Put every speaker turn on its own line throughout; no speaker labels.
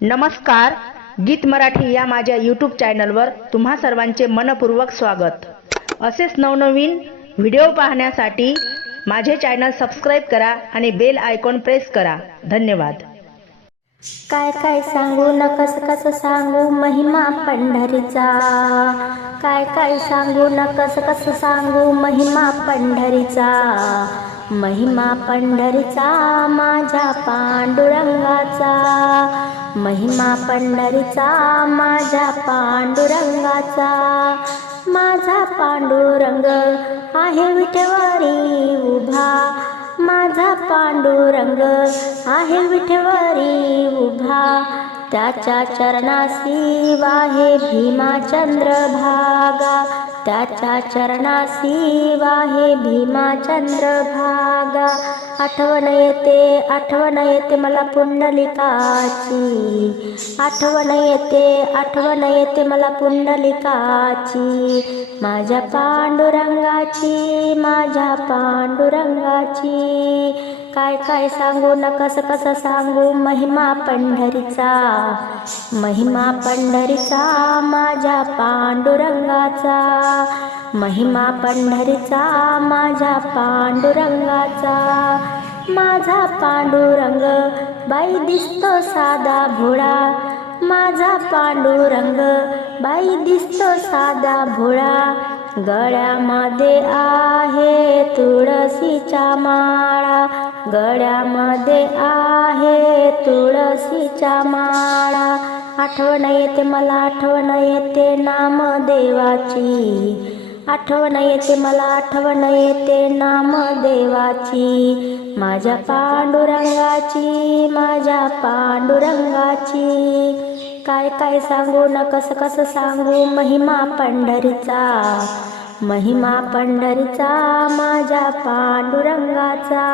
नमस्कार गीत मराठी या माझ्या यूट्यूब चॅनलवर तुम्हा सर्वांचे मनपूर्वक स्वागत. असेच नवनवीन व्हिडिओ पाहण्यासाठी माझे चॅनल सबस्क्राईब करा आणि बेल आयकॉन प्रेस करा. धन्यवाद.
काय काय सांगू न कस कस सांगू महिमा पंढरीचा. काय काय सांगू न कस कस सांगू महिमा पंढरीचा. महिमा पंढरीचा माझ्या पांडुरंगाचा. महिमा पंढरीचा माझ्या पांडुरंगाचा. माझा पांडुरंग आहे विठवारी उभा. माझा पांडुरंग आहे विठवारी उभा. त्याच्या चरणासी वाहे भीमाचंद्र भागा. त्याच्या चरणासी वाहे भीमाचंद्र भागा आठवण येते आठवण येते मला पुंडलिकाची. आठवण येते आठवण येते मला पुंडलिकाची. माझ्या पांडुरंगाची माझ्या पांडुरंगाची. काय काय सांगू न कस कस सांगू? महिमा पंढरीचा महिमा पंढरीचा माझ्या पांडुरंगाचा. महिमा पंढरीचा माझ्या पांडुरंगाचा. माझा पांडुरंग बाई दिसतो साधा भोळा. माझा पांडुरंग बाई दिसतो साधा भोळा. गळ्यामध्ये आहे तुळशीच्या माळा. गळ्यामध्ये आहे तुळशीच्या माळा. आठवण येते मला आठवण येते नाम देवाची. आठवण येते मला आठवण येते नाम देवाची. माझ्या पांडुरंगाची माझ्या पांडुरंगाची. काय काय सांगू न कस कस सांगू महिमा पंढरीचा. महिमा पंढरीचा माझ्या पांडुरंगाचा.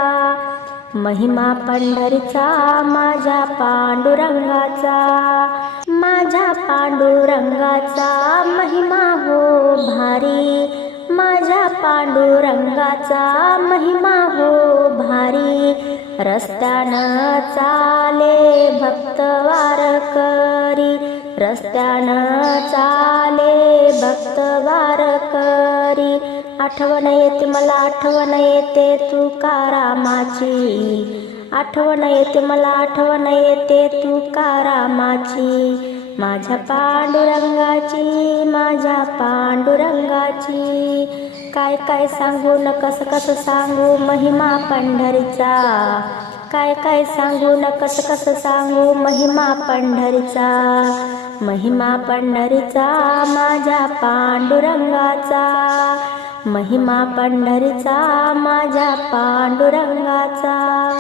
महिमा पंढरीचा माझ्या पांडुरंगाचा. माझ्या पांडुरंगाचा महिमा हो भारी. माझ्या पांडुरंगाचा महिमा हो भारी. रस्त्यानं चाले भक्त वारकरी. रस्त्यानं चाले भक्त वारकरी. आठवण येते मला आठवण येते तुकारामाची आठवण येते मला आठवण येते तुकारामाची माझ्या पांडुरंगाची माझ्या पांडुरंगाची. काय काय सांगू न कसं कसं सांगू महिमा पंढरीचा. काय काय सांगू न कसं कसं सांगू महिमा पंढरीचा. महिमा पंढरीचा माझ्या पांडुरंगाचा. महिमा पंढरीचा माझ्या पांडुरंगाचा.